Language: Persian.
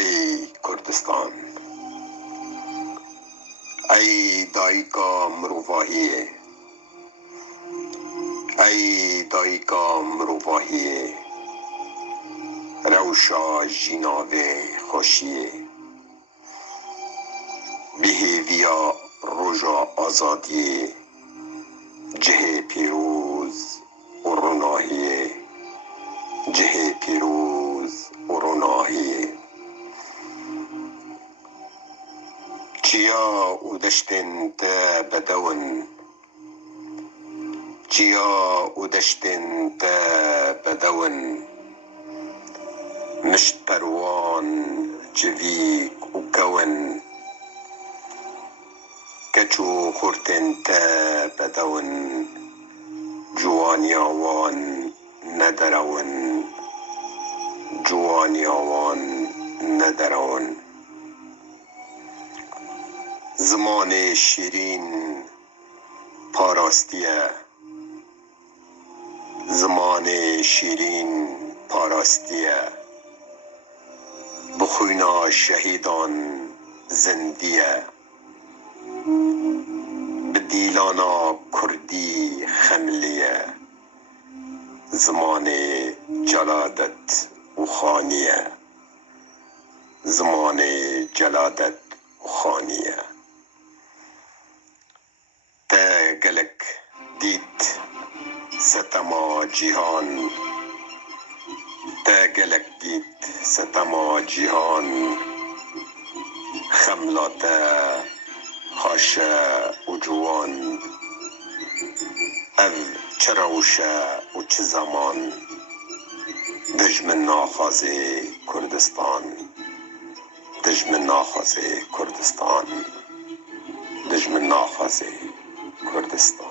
ای کردستان، ای دایکا مروواهی، ای دایکا مروواهی، روشا جیناوه خوشیه، بهیویا روژا آزادیه، جه پیروز و روناهیه، جه پیروز و روناهیه. چیا او دشتن تا بدون، چیا او دشتن تا بدون، مشت پروان جویک و کون، کچو خورتن تا بدون، جوانیاوان ندرون، جوانیاوان ندرون. زمان شیرین پاراستیه، زمان شیرین پاراستیه، بخوینا شهیدان زندیه، بدیلانا کردی خملیه، زمان جلادت و خانیه، زمان جلادت و خانیه. تا گلک دیت ستما جیهان، تا گلک دیت ستما جیهان، خملاتا خاشه و جوان، او چه روشه و چه زمان، دژمن ناخوازه کردستان، دژمن ناخوازه کردستان، دژمن ناخوازه کردستان.